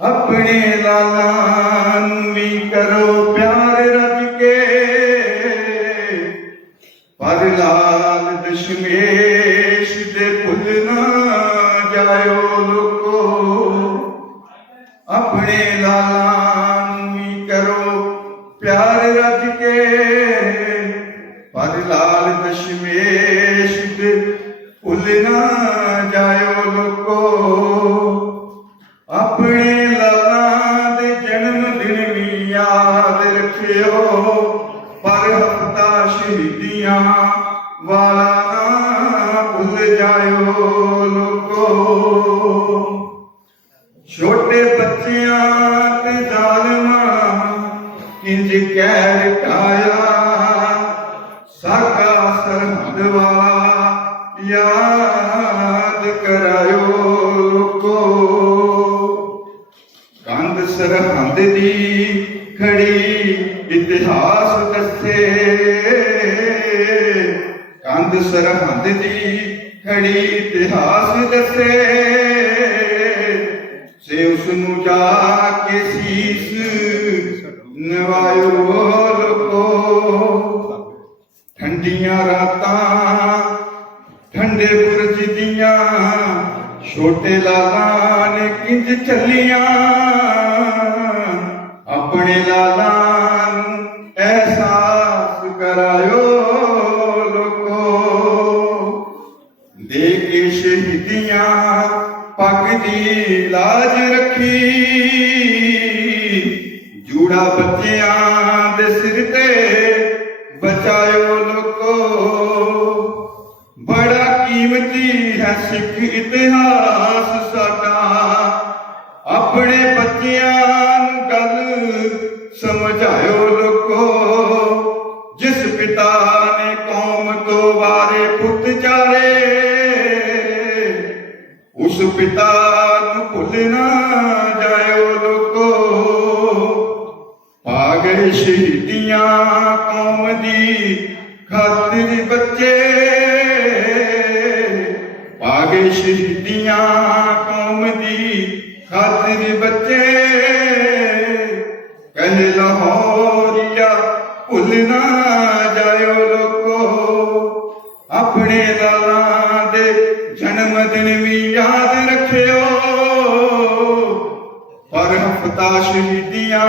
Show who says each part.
Speaker 1: ਆਪਣੇ ਲਾਲਾਂ ਨੂੰ ਵੀ ਕਰੋ ਪਿਆਰ ਰੱਜ ਕੇ। ਪਰ ਲਾਲ ਦਸ਼ਮੇਸ਼ ਦੇ ਭੁੱਲ ਨਾ ਜਾਇਓ ਲੋਕੋ। ਆਪਣੇ ਲਾਲਾਂ ਨੂੰ ਵੀ ਕਰੋ ਪਿਆਰ ਰੱਜ ਕੇ। ਪਰ ਲਾਲ ਦਸ਼ਮੇਸ਼ ਦੇ ਭੁੱਲ ਨਾ ਜਾਇਓ ਯਾਦ ਪਰ ਹਫਤਾ ਸ਼ਹੀਦੀਆਂ ਵਾਲਾ ਨਾ ਭੁੱਲ ਜਾਇਓ ਲੋਕੋ। ਛੋਟੇ ਬੱਚਿਆਂ ਤੇ ਜ਼ਾਲਮਾਂ, ਇੰਜ ਕਹਿ ਟਾਇਆ ਸਾਕਾ ਸਰਹੱਦ ਵਾਲਾ ਯਾਦ ਕਰਾਇਓ ਲੋਕੋ। ਕੰਧ ਸਰਹੰਦ ਦੀ ਖੜੀ, ਇਤਿਹਾਸ ਦੱਸੇ। ਕੰਧ ਸਰਹੰਦ ਦੀ ਖੜੀ, ਇਤਿਹਾਸ ਦੱਸੇ। ਸੇ ਉਸ ਨੂੰ ਜਾ ਕੇ ਸੀਸ, ਨਵਾਇਓ ਲੋਕੋ। ਠੰਡੀਆਂ ਰਾਤਾਂ, ਠੰਡੇ ਬੁਰਜ ਦੀਆਂ, ਛੋਟੇ ਲਾਲਾਂ ਨੇ ਕਿੰਜ ਚੱਲੀਆਂ। ਆਪਣੇ ਲਾਲਾਂ ਨੂੰ ਅਹਿਸਾਸ ਕਰਾਇਓ ਲੋਕੋ। ਦੇ ਕੇ ਸ਼ਹੀਦੀਆਂ ਪੱਗ ਦੀ ਲਾਜ ਰੱਖੀ। ਜੂੜਾ ਬੱਚਿਆਂ ਦੇ ਸਿਰ ਤੇ ਬਚਾਇਓ ਲੋਕੋ। ਬੜਾ ਕੀਮਤੀ ਹੈ ਸਿੱਖ ਇਤਿਹਾਸ ਸਾਡਾ। ਆਪਣੇ ਬੱਚਿਆਂ ਸਮਝਾਇਓ ਲੋਕੋ, ਜਿਸ ਪਿਤਾ ਨੇ ਕੌਮ ਤੋਂ ਵਾਰੇ ਪੁੱਤ ਚਾਰੇ, ਉਸ ਪਿਤਾ ਨੂੰ ਭੁੱਲ ਨਾ ਜਾਇਓ ਲੋਕੋ। ਆ ਗਏ ਸ਼ਹੀਦੀਆਂ ਕੌਮ ਦੀ ਖਾਤਰ ਬੱਚੇ, ਆ ਗਏ ਸ਼ਹੀਦੀਆਂ ਕੌਮ ਦੀ ਖਾਤਰ ਬੱਚੇ। ਕਹਿ ਲਾਹੌਰੀਆ ਭੁੱਲ ਨਾ ਜਾਇਓ ਲੋਕੋ। ਆਪਣੇ ਲਾਲਾਂ ਦੇ ਜਨਮ ਦਿਨ ਵੀ ਯਾਦ ਰੱਖਿਓ। ਪਰ ਹਫਤਾ ਸ਼ਹੀਦੀਆਂ